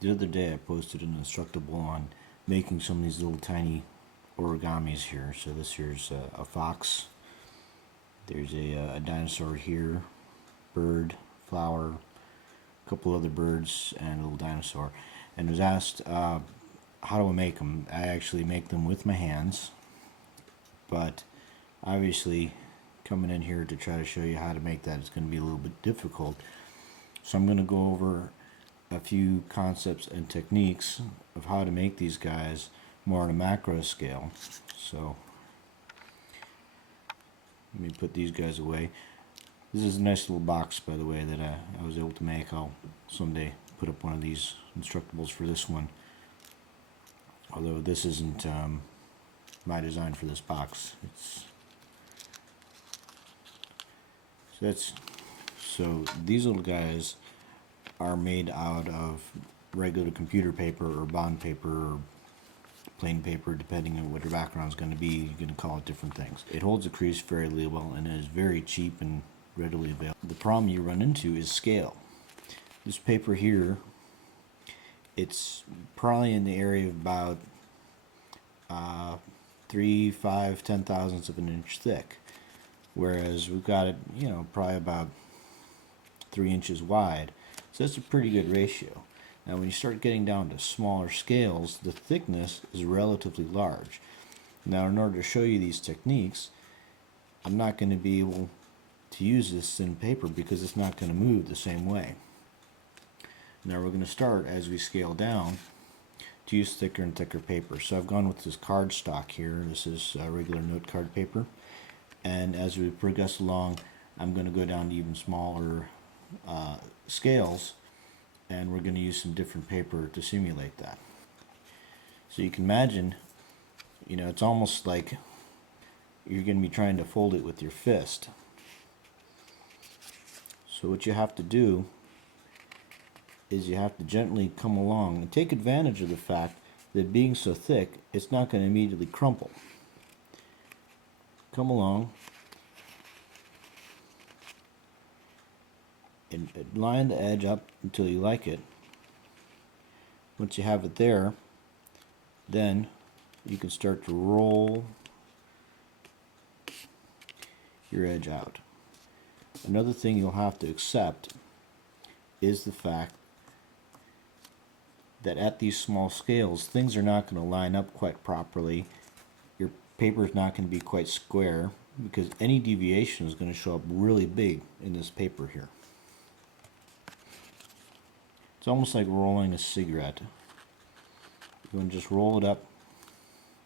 The other day I posted an Instructable on making some of these little tiny origamis here. So this here's a fox. There's a dinosaur here, bird, flower, a couple other birds, and a little dinosaur. And I was asked, how do I make them? I actually make them with my hands, but obviously coming in here to try to show you how to make that is going to be a little bit difficult. So I'm going to go over a few concepts and techniques of how to make these guys more on a macro scale. So let me put these guys away. This is a nice little box, by the way, that I was able to make. I'll someday put up one of these Instructables for this one, although this isn't my design for this box. So these little guys are made out of regular computer paper or bond paper or plain paper, depending on what your background is going to be. You can call it different things. It holds a crease fairly well and is very cheap and readily available. The problem you run into is scale. This paper here, it's probably in the area of about 3, 5, 10 thousandths of an inch thick, whereas we've got it, probably about 3 inches wide. So that's a pretty good ratio. Now when you start getting down to smaller scales, the thickness is relatively large. Now in order to show you these techniques, I'm not going to be able to use this thin paper because it's not going to move the same way. Now we're going to start, as we scale down, to use thicker and thicker paper. So I've gone with this cardstock here. This is regular note card paper. And as we progress along, I'm going to go down to even smaller scales, and we're going to use some different paper to simulate that. So you can imagine, it's almost like you're going to be trying to fold it with your fist. So what you have to do is you have to gently come along and take advantage of the fact that being so thick, it's not going to immediately crumple. Come along and line the edge up until you like it. Once you have it there, then you can start to roll your edge out. Another thing you'll have to accept is the fact that at these small scales, things are not going to line up quite properly. Your paper is not going to be quite square because any deviation is going to show up really big in this paper here. It's almost like rolling a cigarette. You're going to just roll it up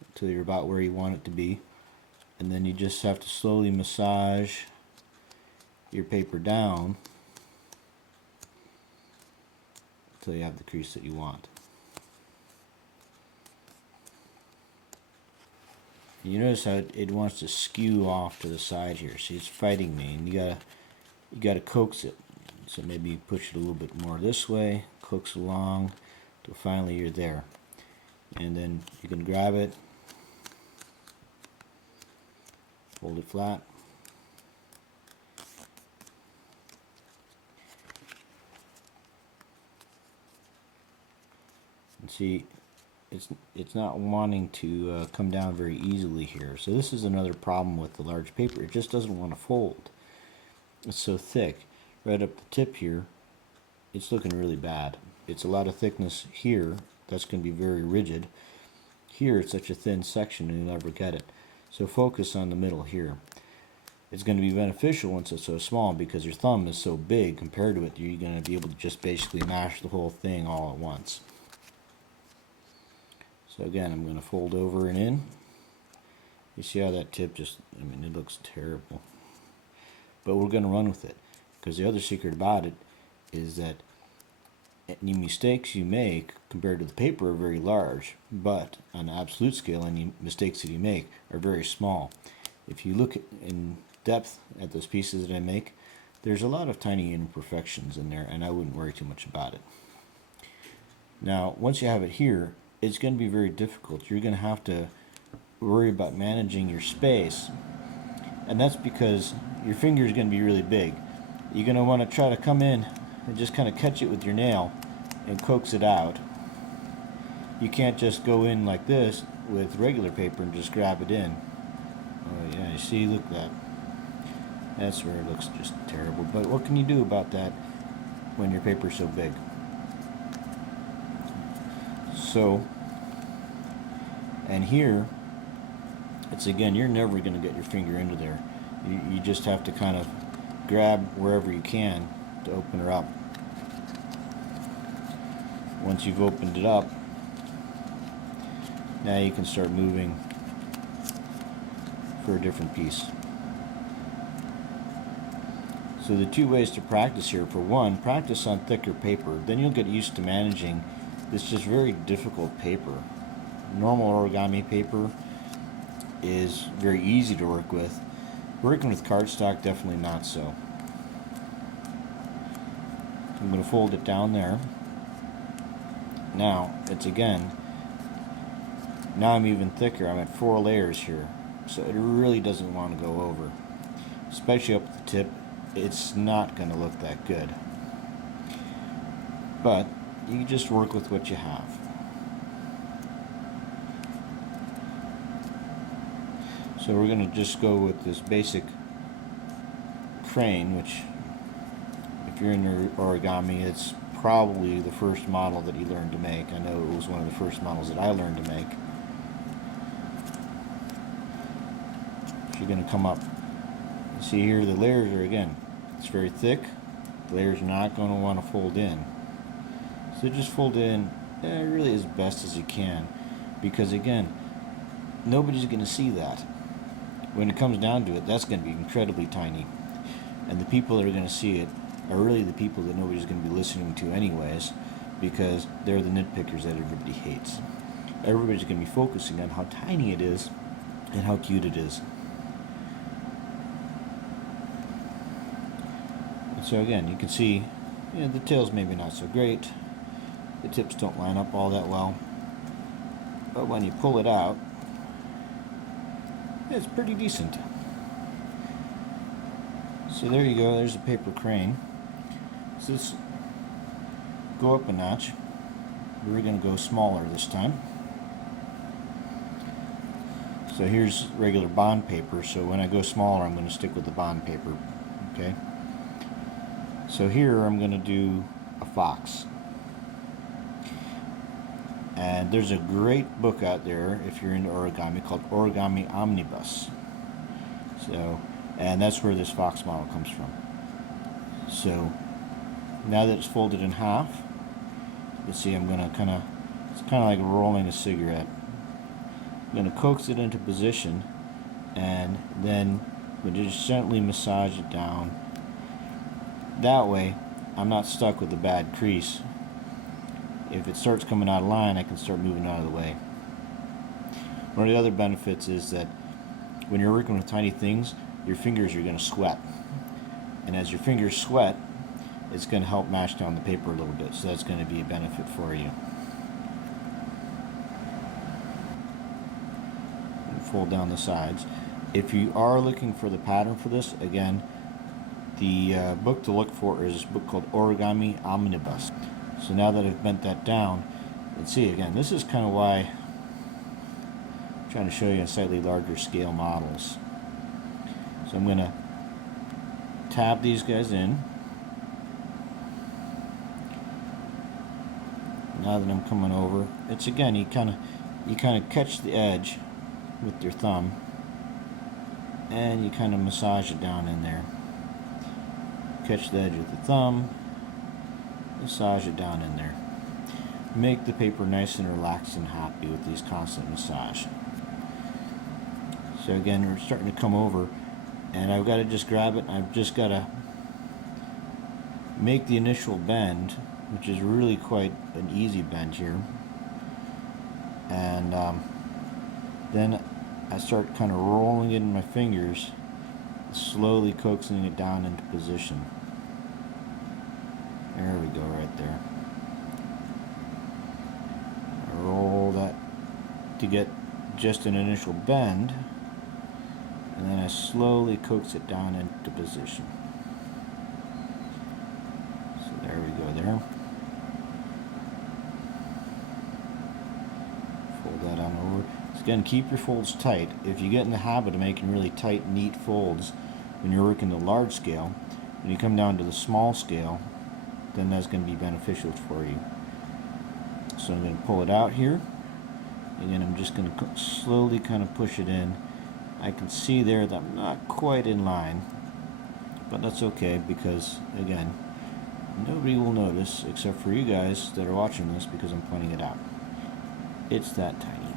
until you're about where you want it to be, and then you just have to slowly massage your paper down until you have the crease that you want. You notice how it wants to skew off to the side here. See, it's fighting me, and you gotta coax it. So maybe you push it a little bit more this way, coax along, till finally you're there. And then you can grab it, hold it flat, and see, it's not wanting to come down very easily here. So this is another problem with the large paper. It just doesn't want to fold. It's so thick. Right up the tip here, it's looking really bad. It's a lot of thickness here. That's going to be very rigid. Here it's such a thin section and you'll never get it. So focus on the middle here. It's going to be beneficial once it's so small because your thumb is so big compared to it. You're going to be able to just basically mash the whole thing all at once. So again, I'm going to fold over and in. You see how that tip just, it looks terrible. But we're going to run with it. Because the other secret about it is that any mistakes you make compared to the paper are very large, but on an absolute scale, any mistakes that you make are very small. If you look in depth at those pieces that I make, there's a lot of tiny imperfections in there, and I wouldn't worry too much about it. Now, once you have it here, it's going to be very difficult. You're going to have to worry about managing your space, and that's because your finger is going to be really big. You're going to want to try to come in and just kind of catch it with your nail and coax it out. You can't just go in like this with regular paper and just grab it in. Oh yeah, you see, look at that. That's where it looks just terrible. But what can you do about that when your paper's so big? So, and here, it's again, you're never going to get your finger into there. You just have to kind of grab wherever you can to open her up. Once you've opened it up, now you can start moving for a different piece. So the two ways to practice here: for one, practice on thicker paper. Then you'll get used to managing this just very difficult paper. Normal origami paper is very easy to work with. Working with cardstock, definitely not so. I'm going to fold it down there. Now, it's again, now I'm even thicker. I'm at 4 layers here. So it really doesn't want to go over. Especially up at the tip, it's not going to look that good. But you just work with what you have. So we're going to just go with this basic crane, which if you're in origami, it's probably the first model that you learned to make. I know it was one of the first models that I learned to make. So you're going to come up. You see here the layers are, again, it's very thick. The layers are not going to want to fold in. So just fold in really as best as you can, because again, nobody's going to see that. When it comes down to it, that's going to be incredibly tiny. And the people that are going to see it are really the people that nobody's going to be listening to anyways, because they're the nitpickers that everybody hates. Everybody's going to be focusing on how tiny it is and how cute it is. And so again, you can see, the tail's maybe not so great. The tips don't line up all that well. But when you pull it out, it's pretty decent. So there you go, there's a paper crane. So let's go up a notch. We're going to go smaller this time. So here's regular bond paper, so when I go smaller, I'm going to stick with the bond paper. Okay. So here I'm going to do a fox. And there's a great book out there if you're into origami called Origami Omnibus. So, and that's where this fox model comes from. So now that it's folded in half, you see I'm going to kind of, it's kind of like rolling a cigarette. I'm going to coax it into position, and then we just gently massage it down. That way I'm not stuck with a bad crease. If it starts coming out of line, I can start moving out of the way. One of the other benefits is that when you're working with tiny things, your fingers are going to sweat. And as your fingers sweat, it's going to help mash down the paper a little bit. So that's going to be a benefit for you. And fold down the sides. If you are looking for the pattern for this, again, the book to look for is a book called Origami Omnibus. So now that I've bent that down, let's see again, this is kind of why I'm trying to show you in slightly larger scale models. So I'm going to tab these guys in. Now that I'm coming over, it's again, you kind of catch the edge with your thumb, and you kind of massage it down in there. Catch the edge with the thumb, massage it down in there. Make the paper nice and relaxed and happy with these constant massage. So again, we're starting to come over, and I've got to just grab it, and I've just got to make the initial bend, which is really quite an easy bend here. And then I start kind of rolling it in my fingers, slowly coaxing it down into position. There we go, right there. I roll that to get just an initial bend, and then I slowly coax it down into position. So there we go there. again, keep your folds tight. If you get in the habit of making really tight, neat folds when you're working the large scale, when you come down to the small scale, then that's going to be beneficial for you. So I'm going to pull it out here. Again, I'm just going to slowly kind of push it in. I can see there that I'm not quite in line, but that's okay because, again, nobody will notice except for you guys that are watching this because I'm pointing it out. It's that tiny.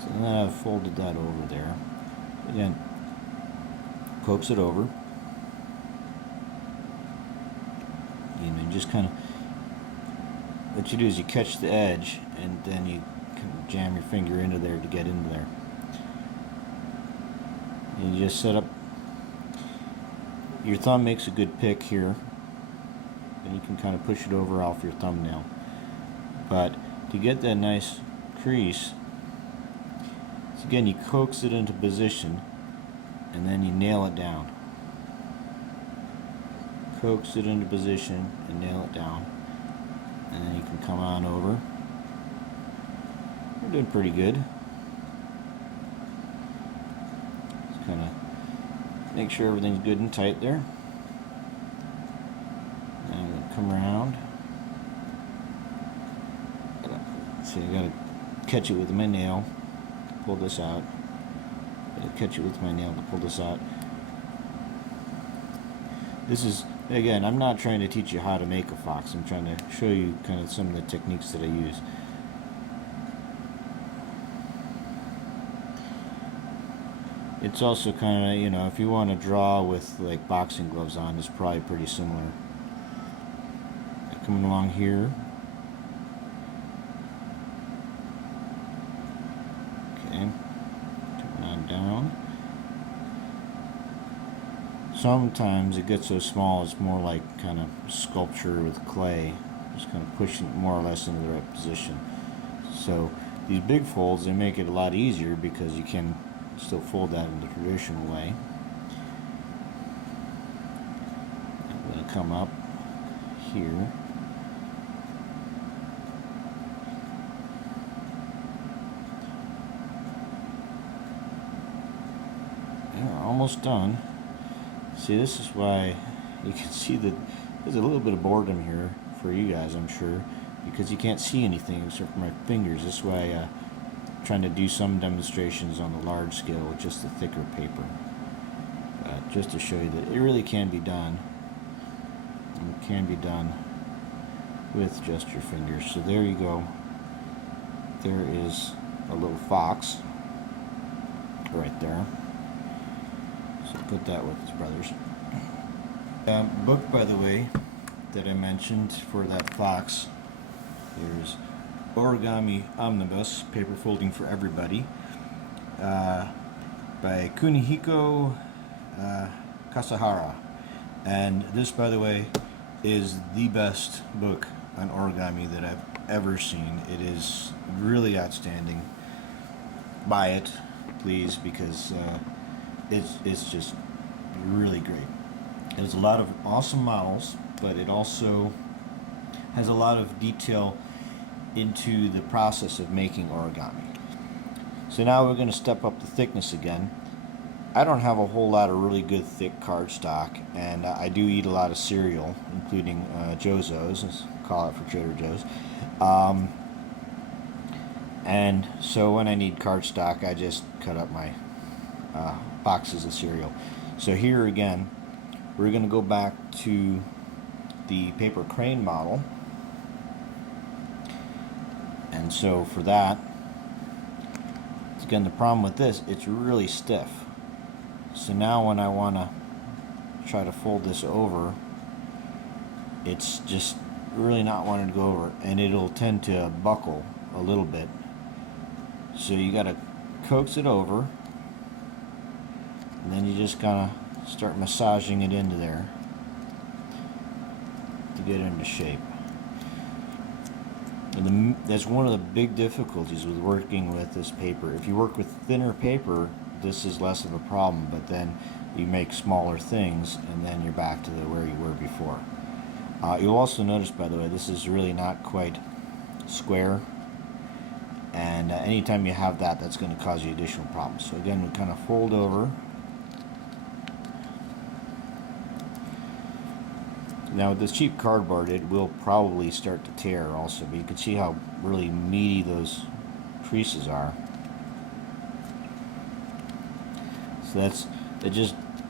So then I've folded that over there. Again, coax it over. And just kind of, what you do is you catch the edge and then you kind of jam your finger into there to get into there. And you just set up, your thumb makes a good pick here, and you can kind of push it over off your thumbnail. But to get that nice crease, so again, you coax it into position and then you nail it down. Coax it into position and nail it down, and then you can come on over. We're doing pretty good. Just kind of make sure everything's good and tight there. Now I'm going to come around. So you got to catch it with my nail, pull this out. Got to catch it with my nail to pull this out. This is, again, I'm not trying to teach you how to make a fox. I'm trying to show you kind of some of the techniques that I use. It's also kind of, you know, if you want to draw with like boxing gloves on, it's probably pretty similar. Coming along here. Okay. Turn on down. Sometimes it gets so small it's more like kind of sculpture with clay, just kind of pushing it more or less into the right position. So these big folds, they make it a lot easier because you can still fold that in the traditional way. I'm going to come up here. Yeah, almost done. See, this is why you can see that there's a little bit of boredom here for you guys, I'm sure, because you can't see anything except for my fingers. This is why I'm trying to do some demonstrations on the large scale with just the thicker paper, just to show you that it really can be done. It can be done with just your fingers. So there you go. There is a little fox right there. So put that with his brothers. Book, by the way, that I mentioned for that fox, there's Origami Omnibus, Paper Folding for Everybody, by Kunihiko Kasahara. And this, by the way, is the best book on origami that I've ever seen. It is really outstanding. Buy it, please, because it's just really great. There's a lot of awesome models, but it also has a lot of detail into the process of making origami. So now we're going to step up the thickness again. I don't have a whole lot of really good thick cardstock, and I do eat a lot of cereal, including Jozo's, let's call it for Trader Joe's. And so when I need cardstock, I just cut up my boxes of cereal. So here again, we're going to go back to the paper crane model. And so for that, again, the problem with this, it's really stiff. So now when I want to try to fold this over, it's just really not wanting to go over, and it'll tend to buckle a little bit. So you got to coax it over, and then you just kind of start massaging it into there to get it into shape. And that's one of the big difficulties with working with this paper. If you work with thinner paper, this is less of a problem, but then you make smaller things and then you're back to where you were before. You'll also notice, by the way, this is really not quite square, And anytime you have that, that's going to cause you additional problems. So again, we kind of fold over. Now with this cheap cardboard, it will probably start to tear also, but you can see how really meaty those creases are. So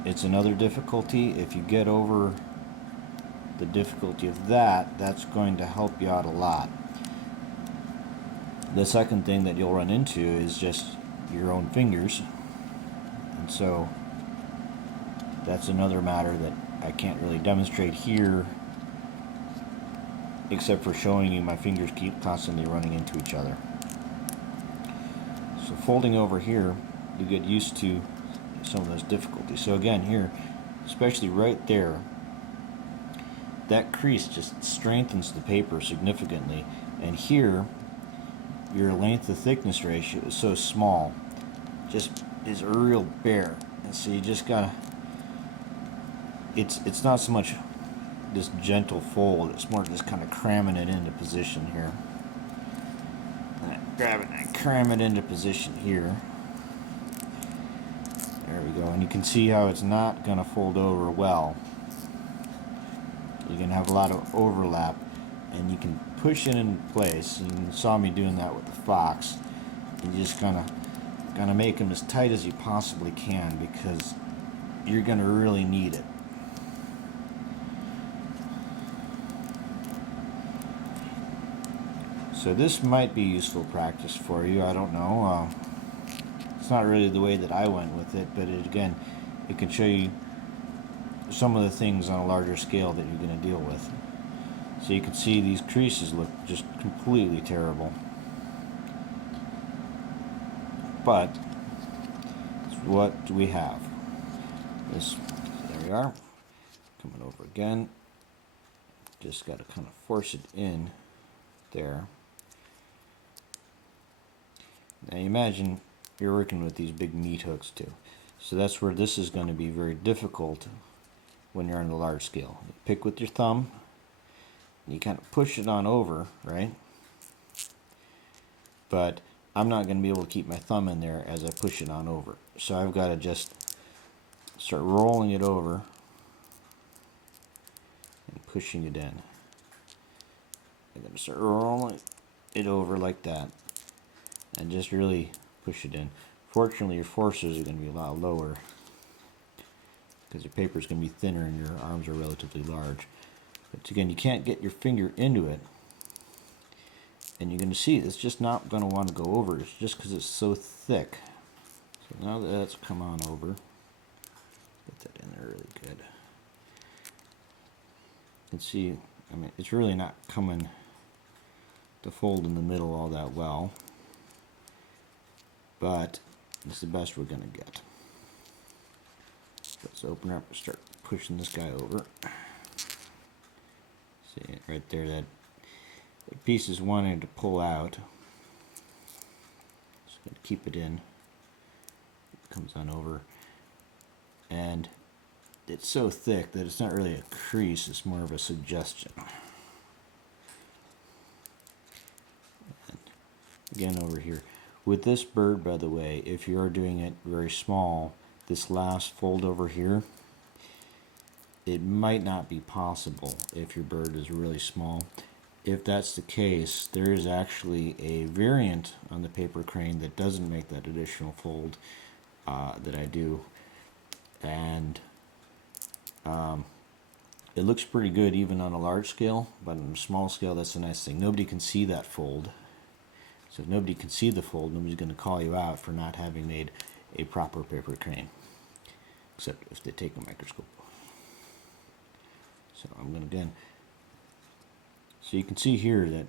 it's another difficulty. If you get over the difficulty of that, that's going to help you out a lot. The second thing that you'll run into is just your own fingers. And so that's another matter that I can't really demonstrate here, except for showing you my fingers keep constantly running into each other. So folding over here, you get used to some of those difficulties. So again, here, especially right there, that crease just strengthens the paper significantly. And here, your length to thickness ratio is so small, just is a real bear. And so you just gotta, it's not so much this gentle fold, it's more just kind of cramming it into position here. And I grab it and I cram it into position here. There we go, and you can see how it's not gonna fold over well. You're gonna have a lot of overlap, and you can push it in place. You saw me doing that with the Fox. You just gonna make them as tight as you possibly can, because you're gonna really need it. So this might be useful practice for you. I don't know. It's not really the way that I went with it, but again, it can show you some of the things on a larger scale that you're going to deal with. So you can see these creases look just completely terrible. But what do we have? There we are. Coming over again. Just got to kind of force it in there. Now you imagine you're working with these big meat hooks too. So that's where this is going to be very difficult when you're on a large scale. You pick with your thumb, and you kind of push it on over, right? But I'm not going to be able to keep my thumb in there as I push it on over. So I've got to just start rolling it over and pushing it in. I'm going to start rolling it over like that and just really push it in. Fortunately, your forces are going to be a lot lower because your paper is going to be thinner and your arms are relatively large. But again, you can't get your finger into it, and you're going to see it's just not going to want to go over. It's just because it's so thick. So now that that's come on over, get that in there really good. You can see, I mean, it's really not coming to fold in the middle all that well, but it's the best we're going to get. Let's open up and start pushing this guy over. See it right there, that piece is wanting to pull out. Just going to keep it in. It comes on over. And it's so thick that it's not really a crease, it's more of a suggestion. And again over here. With this bird, by the way, if you are doing it very small, this last fold over here, it might not be possible if your bird is really small. If that's the case, there is actually a variant on the paper crane that doesn't make that additional fold that I do, and it looks pretty good even on a large scale, but on a small scale, that's the nice thing. Nobody can see that fold. So if nobody can see the fold, nobody's going to call you out for not having made a proper paper crane, except if they take a microscope. So I'm going to again, so you can see here that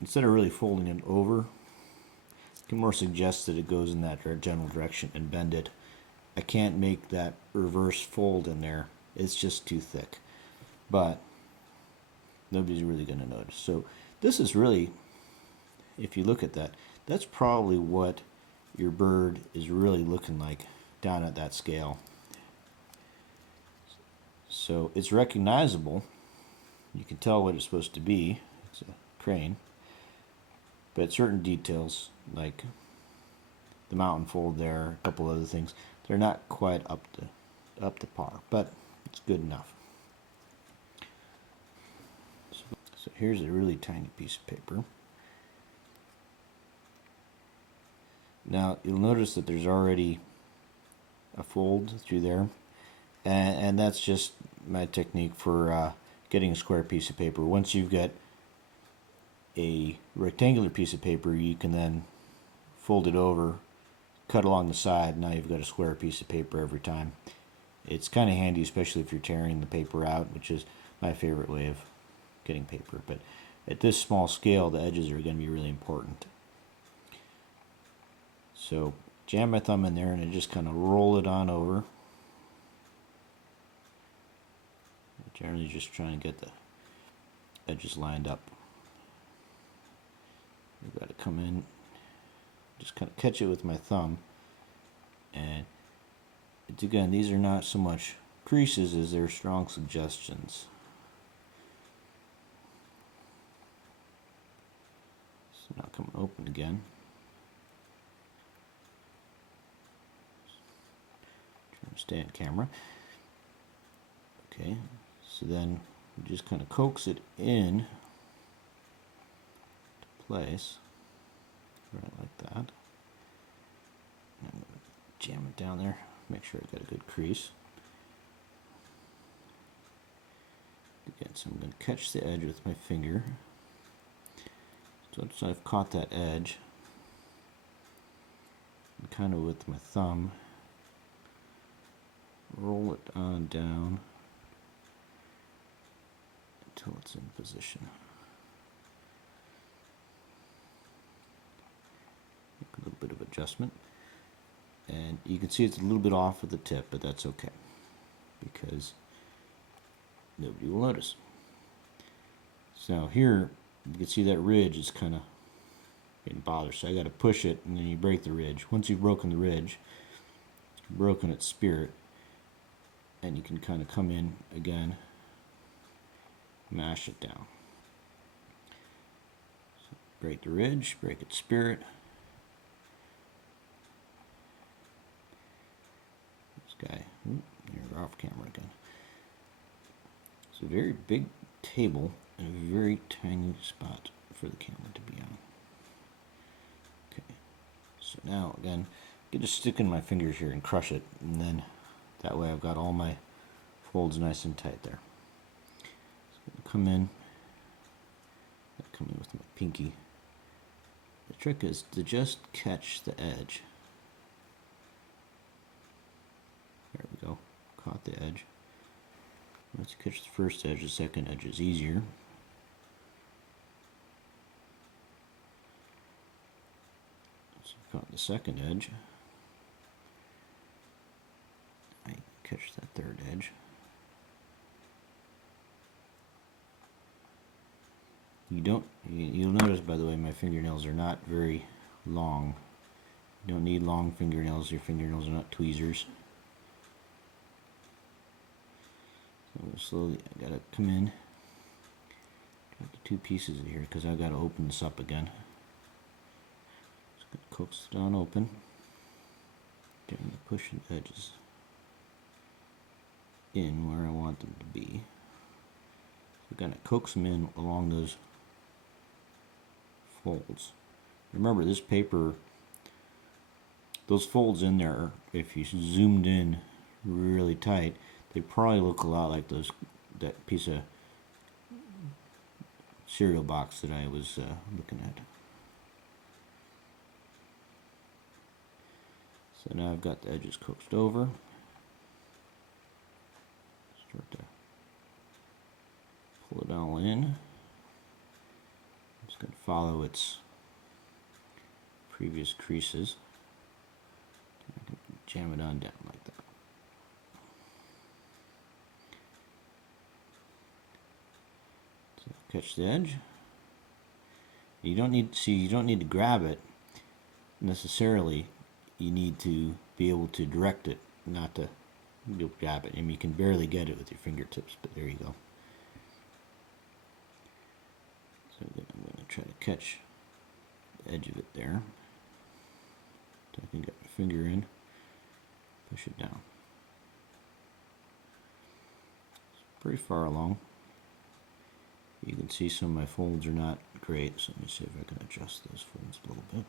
instead of really folding it over, you can more suggest that it goes in that general direction and bend it. I can't make that reverse fold in there, it's just too thick, but nobody's really going to notice. So this is really, if you look at that, that's probably what your bird is really looking like down at that scale. So it's recognizable. You can tell what it's supposed to be. It's a crane. But certain details like the mountain fold there, a couple other things. They're not quite up to par, but it's good enough. So here's a really tiny piece of paper. Now you'll notice that there's already a fold through there, and that's just my technique for getting a square piece of paper. Once you've got a rectangular piece of paper, you can then fold it over, cut along the side. Now you've got a square piece of paper every time. It's kind of handy, especially if you're tearing the paper out, which is my favorite way of getting paper. But at this small scale, the edges are going to be really important. So jam my thumb in there and I just kind of roll it on over. Generally just trying to get the edges lined up. I've got to come in, just kind of catch it with my thumb, and it's, again, these are not so much creases as they're strong suggestions. So now coming open again. Trying to stay on camera. Okay, so then you just kind of coax it in to place, right like that. And I'm going to jam it down there, make sure I've got a good crease. Again, so I'm going to catch the edge with my finger. So once I've caught that edge, and kind of with my thumb, roll it on down until it's in position. Make a little bit of adjustment, and you can see it's a little bit off at the tip, but that's okay because nobody will notice. So here you can see that ridge is kind of getting bothered, so I got to push it, and then you break the ridge. Once you've broken the ridge, you've broken its spirit, and you can kind of come in again, mash it down. So break the ridge, break its spirit. This guy, you're off camera again. It's a very big table and a very tiny spot for the camera to be on. Okay, so now again, I can just stick in my fingers here and crush it, and then that way I've got all my folds nice and tight there. So come in with my pinky. The trick is to just catch the edge. There we go, caught the edge. Once you catch the first edge, the second edge is easier. So you've caught the second edge. I catch that third edge. You'll notice, by the way, my fingernails are not very long. You don't need long fingernails. Your fingernails are not tweezers. So slowly, I gotta come in, got the two pieces in here because I gotta open this up again. Just gonna coax it on open, getting the pushing edges in where I want them to be. We're gonna coax them in along those folds. Remember, this paper, those folds in there, if you zoomed in really tight, they probably look a lot like that piece of cereal box that I was looking at. So now I've got the edges coaxed over. Start to pull it all in. I'm just going to follow its previous creases. I can jam it on down like that. Catch the edge. You don't need to grab it necessarily. You need to be able to direct it, not to grab it. I mean, you can barely get it with your fingertips, but there you go. So then I'm going to try to catch the edge of it there. I can get my finger in, push it down. It's pretty far along. You can see some of my folds are not great, so let me see if I can adjust those folds a little bit.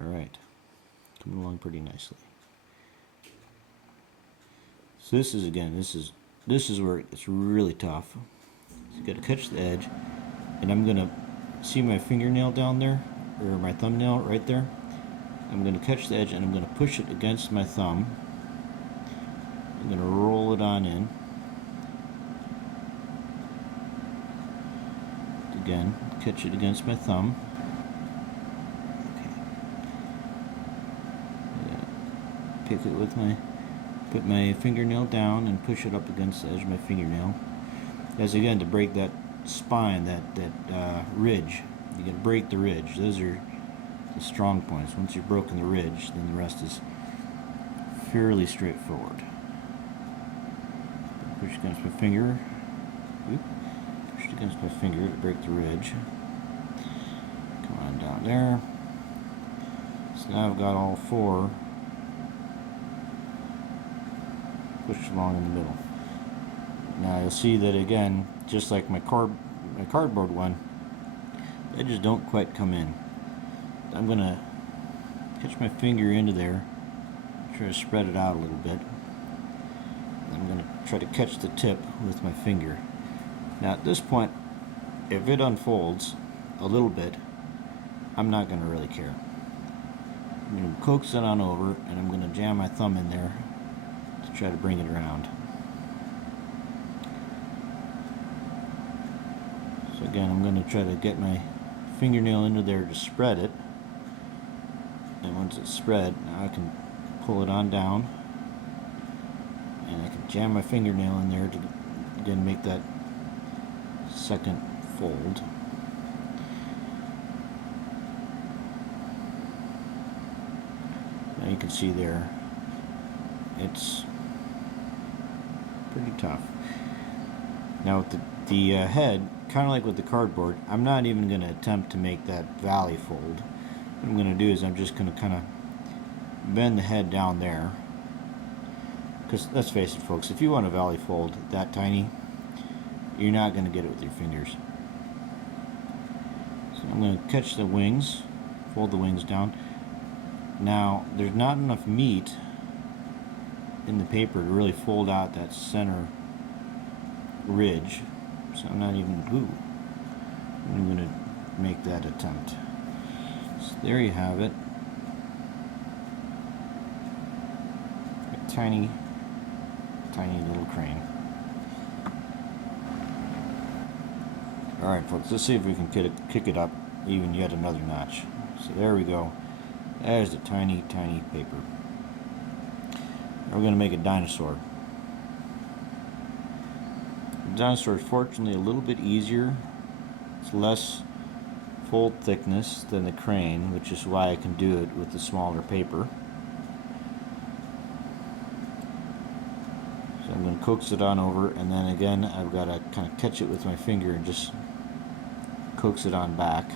Alright, coming along pretty nicely. So this is, again, this is where it's really tough. So you got to catch the edge, and I'm gonna see my fingernail down there, or my thumbnail right there. I'm gonna catch the edge and I'm gonna push it against my thumb. I'm gonna roll it on in. Again, catch it against my thumb. Okay. Pick it with put my fingernail down and push it up against the edge of my fingernail. That's again to break that spine, that ridge. You gotta break the ridge. Those are the strong points. Once you've broken the ridge, then the rest is fairly straightforward. Push against my finger. Push against my finger to break the ridge. Come on down there. So now I've got all four pushed along in the middle. Now you'll see that again, just like my cardboard one, the edges don't quite come in. I'm going to catch my finger into there, try to spread it out a little bit. I'm going to try to catch the tip with my finger. Now at this point, if it unfolds a little bit, I'm not going to really care. I'm going to coax it on over, and I'm going to jam my thumb in there to try to bring it around. So again, I'm going to try to get my fingernail into there to spread it. And once it's spread, now I can pull it on down, and I can jam my fingernail in there to again make that second fold. Now you can see there, it's pretty tough. Now with the head, kind of like with the cardboard, I'm not even going to attempt to make that valley fold. What I'm going to do is I'm just going to kind of bend the head down there, because let's face it folks, if you want a valley fold that tiny, you're not going to get it with your fingers. So I'm going to catch the wings, fold the wings down. Now there's not enough meat in the paper to really fold out that center ridge, so I'm not even I'm going to make that attempt. So there you have it. A tiny little crane. Alright folks, let's see if we can kick it up even yet another notch. So there we go. There's the tiny paper. Now we're going to make a dinosaur. The dinosaur is fortunately a little bit easier. It's less fold thickness than the crane, which is why I can do it with the smaller paper. So I'm going to coax it on over, and then again I've got to kind of catch it with my finger and just coax it on back.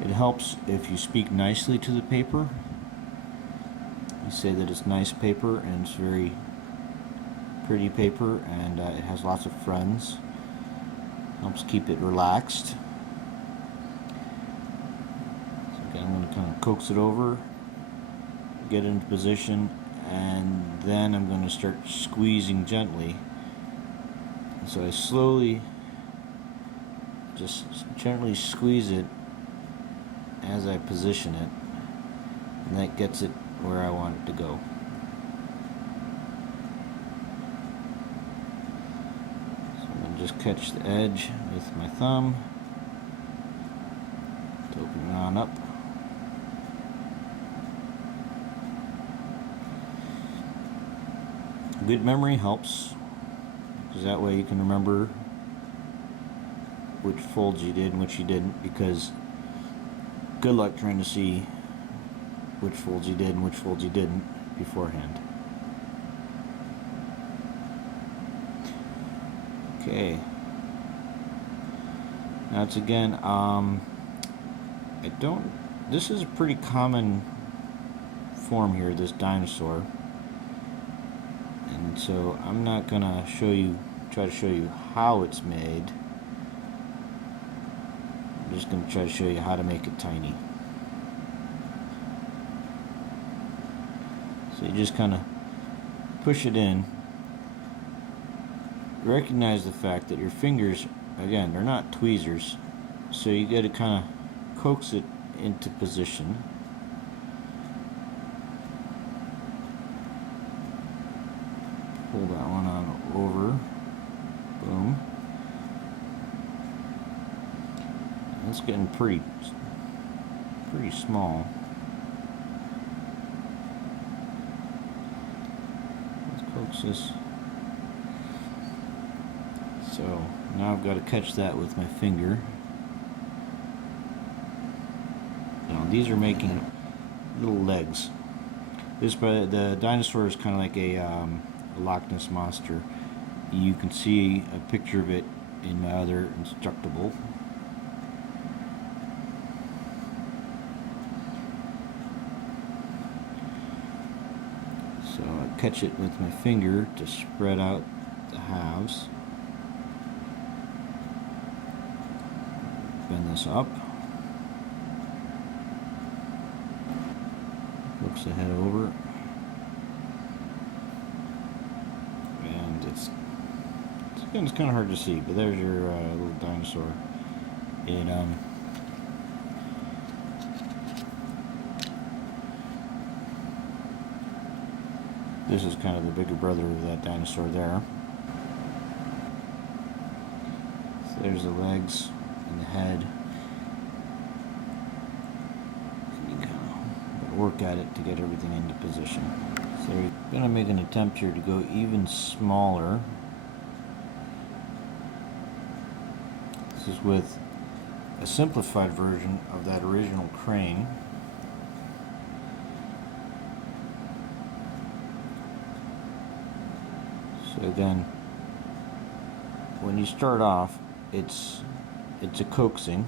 It helps if you speak nicely to the paper. You say that it's nice paper and it's very pretty paper, and it has lots of friends. Helps keep it relaxed. So again, I'm going to kind of coax it over, get it into position, and then I'm going to start squeezing gently. And so I slowly, just gently squeeze it as I position it, and that gets it where I want it to go. Just catch the edge with my thumb to open it on up. Good memory helps, because that way you can remember which folds you did and which you didn't, because good luck trying to see which folds you did and which folds you didn't beforehand. Okay, Now it's again, this is a pretty common form here, this dinosaur. And so I'm not gonna try to show you how it's made. I'm just gonna try to show you how to make it tiny. So you just kind of push it in. Recognize the fact that your fingers, again, they're not tweezers, so you got to kind of coax it into position. Pull that one on over. Boom. It's getting pretty small. Let's coax this. So now I've got to catch that with my finger. Now these are making little legs. The dinosaur is kind of like a Loch Ness monster. You can see a picture of it in my other Instructable. So I catch it with my finger to spread out the halves. Bend this up. Looks the head over. And it's kind of hard to see, but there's your little dinosaur. This is kind of the bigger brother of that dinosaur there. So there's the legs and the head. And you kind of work at it to get everything into position. So we're going to make an attempt here to go even smaller. This is with a simplified version of that original crane. So again, when you start off, it's a coaxing.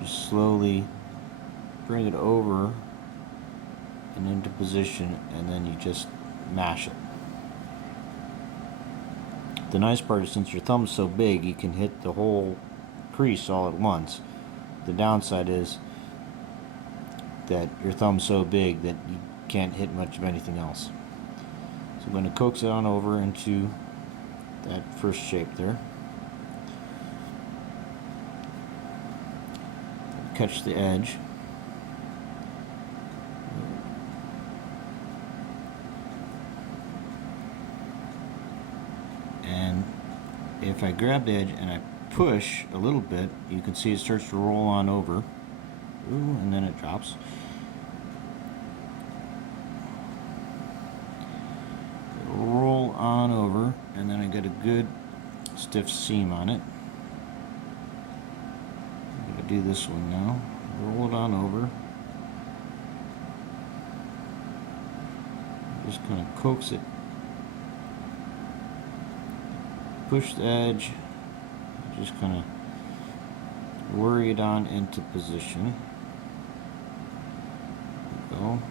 You slowly bring it over and into position, and then you just mash it. The nice part is, since your thumb's so big, you can hit the whole crease all at once. The downside is that your thumb's so big that you can't hit much of anything else. So I'm going to coax it on over into that first shape there. Catch the edge. And if I grab the edge and I push a little bit, you can see it starts to roll on over. Ooh, and then it drops. It'll roll on over, and then I get a good stiff seam on it. I'm going to do this one now. Roll it on over. Just kind of coax it. Push the edge. Just kind of worry it on into position. There we go.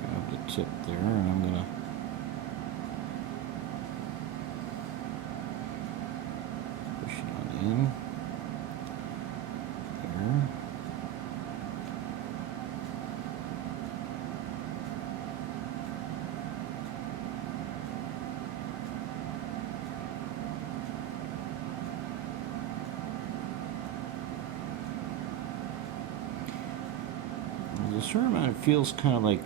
Grab the tip there, and I'm gonna push it on in. There. There's a certain amount, it feels kind of like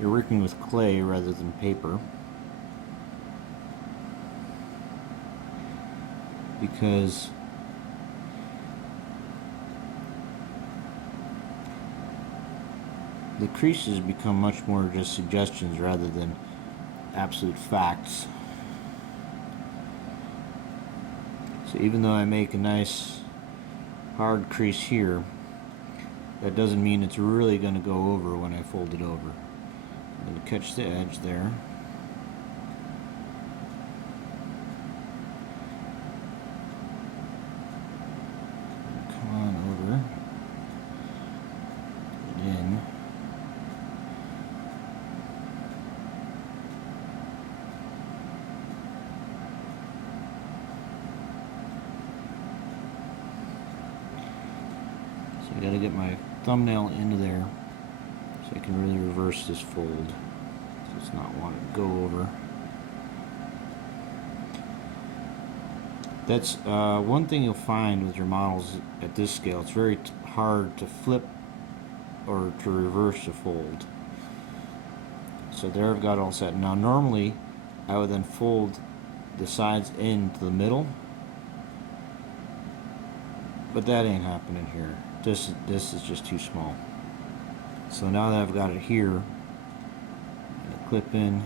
you're working with clay rather than paper, because the creases become much more just suggestions rather than absolute facts. So even though I make a nice hard crease here, that doesn't mean it's really going to go over when I fold it over. I'm going to catch the edge there. Come on over. Get in. So I got to get my thumbnail into there so I can really reverse this fold. So it's not want to go over. That's one thing you'll find with your models at this scale. It's very hard to flip or to reverse a fold. So there I've got all set. Now normally I would then fold the sides into the middle, but that ain't happening here. This is just too small. So now that I've got it here, I'm gonna clip in.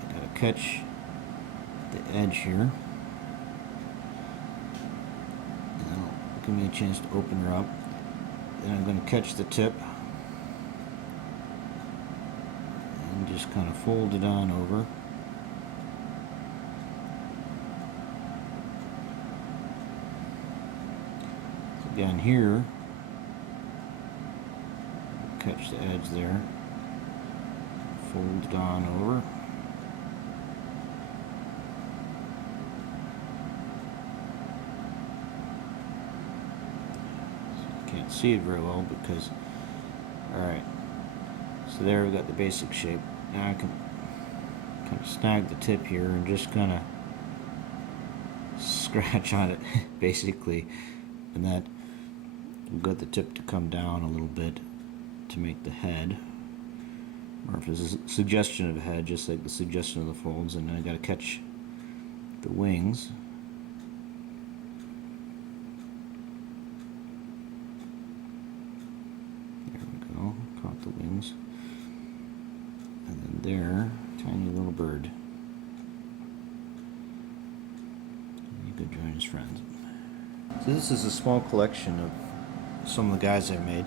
I gotta catch the edge here, and that'll give me a chance to open her up. Then I'm going to catch the tip and just kind of fold it on over. Again here, catch the edge there, fold it on over. Can't see it very well because, alright, so there we've got the basic shape. Now I can kind of snag the tip here and just kind of scratch on it basically, and that will get the tip to come down a little bit to make the head, or if it's a suggestion of a head, just like the suggestion of the folds. And then I got to catch the wings. Caught the wings, and then there, tiny little bird. He could join his friends. So this is a small collection of some of the guys I made.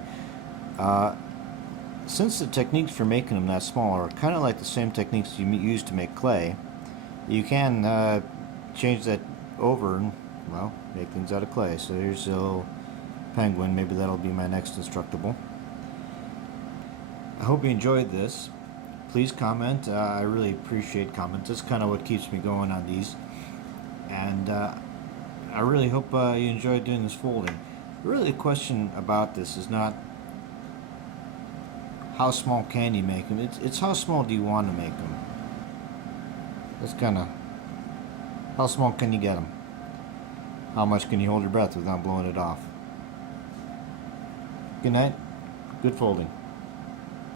Since the techniques for making them that small are kind of like the same techniques you use to make clay, you can change that over and, well, make things out of clay. So here's a little penguin. Maybe that'll be my next Instructable. I hope you enjoyed this. Please comment. I really appreciate comments. That's kind of what keeps me going on these. And I really hope you enjoyed doing this folding. Really, the question about this is not how small can you make them. It's how small do you want to make them. That's kind of, how small can you get them? How much can you hold your breath without blowing it off? Good night. Good folding.